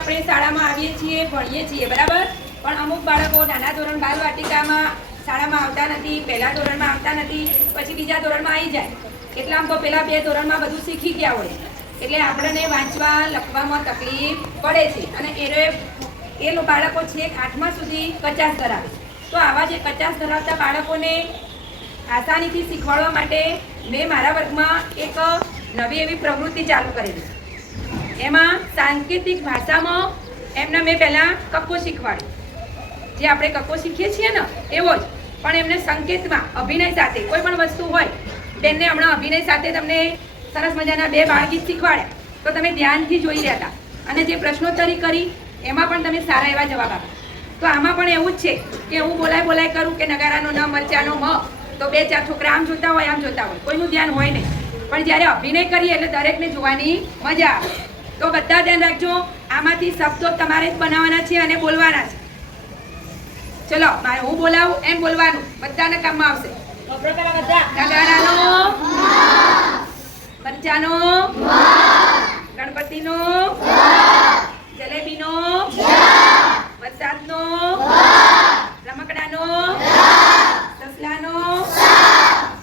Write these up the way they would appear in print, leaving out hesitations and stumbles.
આપણે શાળામાં આવીએ છીએ, ભણીએ છીએ, બરાબર, પણ અમુક બાળકો નાના ધોરણ બાલવાટિકામાં શાળામાં આવતા નથી, પહેલા ધોરણમાં આવતા નથી, પછી બીજા ધોરણમાં આવી જાય. એટલામાં તો પેલા 2 ધોરણમાં બધું શીખી ગયા હોય, એટલે આપણને વાંચવા લખવામાં તકલીફ પડે છે. અને એ બાળકો છેક 8મા સુધી કચાશ ધરાવે. તો આવા જે કચાશ ધરાવતા બાળકોને આસાનીથી શીખવાડવા માટે મેં મારા વર્ગમાં એક નવી એવી પ્રવૃત્તિ ચાલુ કરેલી. એમાં સાંકેતિક ભાષામાં એમને મેં પહેલાં કક્કો શીખવાડ્યો, જે આપણે કક્કો શીખીએ છીએ ને એવો જ, પણ એમને સંકેતમાં અભિનય સાથે કોઈ પણ વસ્તુ હોય. બેનને હમણાં અભિનય સાથે તમને સરસ મજાના 2 બાળગીત શીખવાડ્યા, તો તમે ધ્યાનથી જોઈ રહ્યા હતા, અને જે પ્રશ્નોત્તરી કરી એમાં પણ તમે સારા એવા જવાબ આપ્યા. તો આમાં પણ એવું જ છે કે હું બોલાય કરું કે નગારાનો ન મરચાનો મ, તો 2-4 છોકરા આમ જોતા હોય, આમ જોતા હોય, કોઈનું ધ્યાન હોય નહીં. પણ જ્યારે અભિનય કરીએ એટલે દરેકને જોવાની મજા આવે. તો બધા ધ્યાન રાખજો, આમાંથી શબ્દો તમારે જ બનાવવાના છે અને બોલવાના છે. ચલો, મારે હું બોલાવું એમ બોલવાનું, બધાને કામમાં આવશે. નગારાનો મરચાનો, ગણપતિનો, જલેબીનો, વરસાદનો, રમકડાનો, સસલાનો,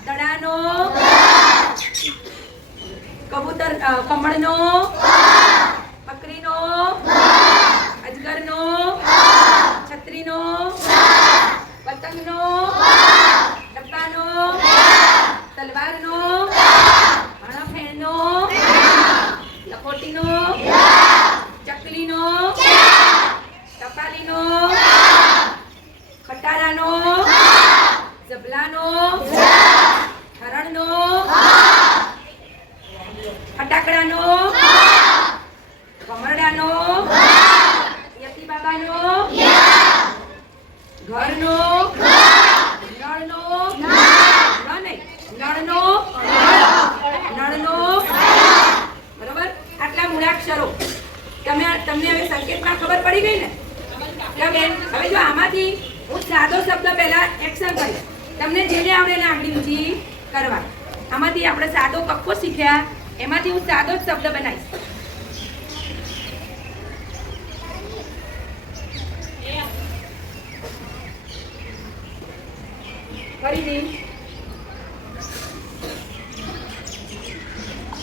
દડાનો, કબૂતર, કમળનો, બકરીનો, અજગરનો, છત્રીનો, પતંગનો, ડબ્બાનો, તલવારનો, હણફેણનો, લખોટીનો, ચકલીનો, ટપાલીનો, ખટારાનો, ઝબલાનો, હરણનો, ફટાકડાનો, કમરડાનો, યતી બાબાનો, ઘરનો, નળનો, નળનો, નળનો, બરોબર. આટલા મૂળાક્ષરો તમને હવે સંકેતમાં ખબર પડી ગઈ ને? બેન, હવે જો આમાંથી હું સાદો શબ્દ પહેલા એક્શન કરીશ, તમને જેને આવડે એને આંગળી ઊંચી કરવા. આમાંથી આપણે સાદો કક્કો શીખ્યા, એમાંથી હું સાદો જ શબ્દ બનાવીશ. ફરીથી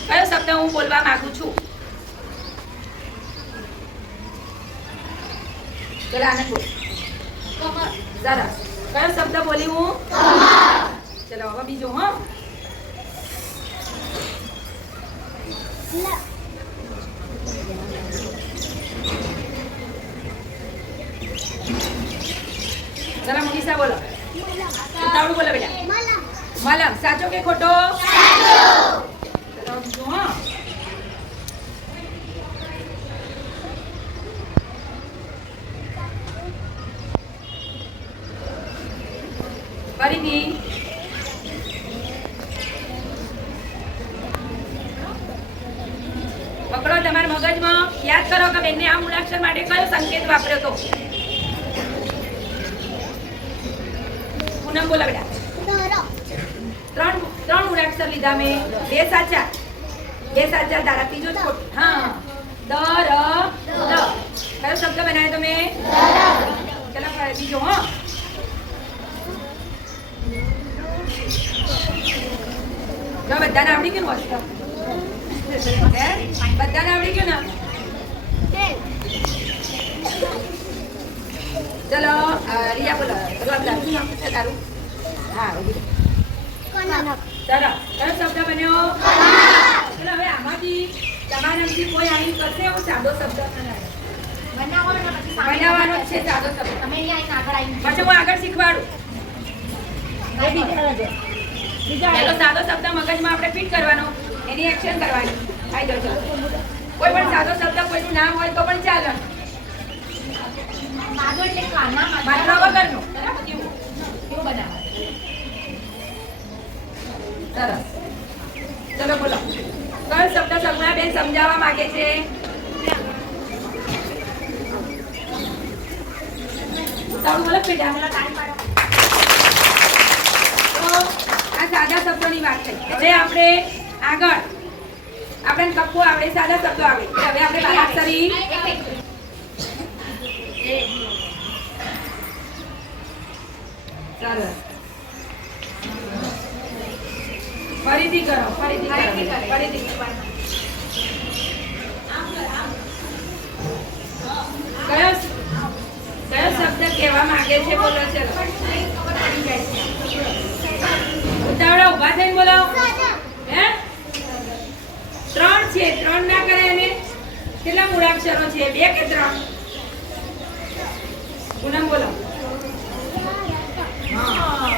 કયો શબ્દ હું બોલવા માંગુ છું? ચલો આને બોલ. સરસ. કયો શબ્દ બોલી હું? ચલો હવે બીજો. હા, ચલો મુનીષા બોલો. તાવડું બોલો બેટા. મલમ. સાચો કે ખોટો? ચલો બીજો. હા, ફરીથી. પકડો તમારા મગજમાં, યાદ કરો કે બેનને આ મૂળાક્ષર માટે કયો સંકેત વાપર્યો હતો. પૂનમ બોલો બેટા. 3 મૂળાક્ષર લીધા મેં, 2 સાચા. તારા ત્રીજો જ ખોટો. હા, દર દ. કયો શબ્દ બનાવ્યો તમે? ચલો બીજો. હા, જો બધાને આવડી ગયું ને? બધાને આવડી ગયું ને? ચલો રિયા બોલો. તારું? હા, સરસ. કયો શબ્દ બન્યો? ચલો હવે આમાંથી તમારામાંથી કોઈ આવી કરશે એવો સાદો શબ્દ બનાવવાનો છે. સાદો શબ્દ પછી હું આગળ શીખવાડું. પેલો સાદો શબ્દ મગજમાં આપણે ફિટ કરવાનો, એની એક્શન કરવાની. આવી જાઓ. ચલો, કોઈ પણ સાદો શબ્દ કોઈનું નામ હોય તો પણ ચાલે. માત્ર વગરનો. કેવું બનાવવાનું? સરસ. ચલો બોલો. કયો શબ્દ સગુણાબેન સમજાવવા માંગે છે? બોલો બેટા. આ સાદા શબ્દોની વાત થઈ. હવે આપણે આગળ આપણને કક્કો આવડે, સાદા શબ્દો આવડે. હવે આપણે બારાક્ષરી કહેવા માંગે છે બોલો ચલો ઉતાવળા ઊભા થઈને બોલો હે 3 છે 3 ના કરે અને કેટલા મૂળાક્ષરો છે 2 કે 3 પૂનમ બોલો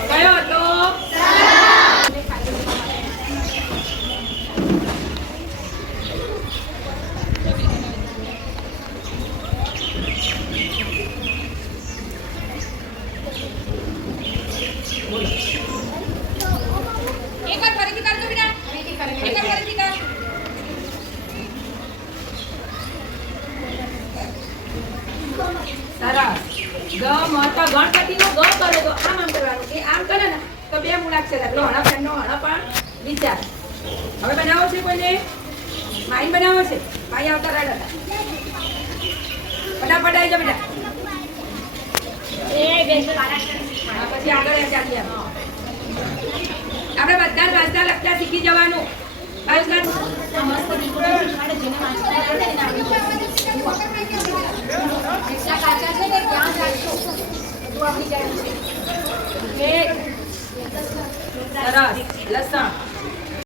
કયો હતો એક વાર ફરીથી કરજો બેટા એક વાર ફરીથી કર સરસ ગ મત ગણપતિનો ગ કરો તો આમ કરવાનું કે આમ કરે ને તો 2 મૂળાક્ષર એટલે હણા ફેનનો હણા પણ વિચાર હવે બનાવો છે કોઈને માઈ બનાવો છે માઈ આવતા રાડ ફટાફટ આવી જાવ બેટા પછી આગળ ચાલીએ આપણે બધા વાંચતા લખતા શીખી જવાનું સરસ લસણ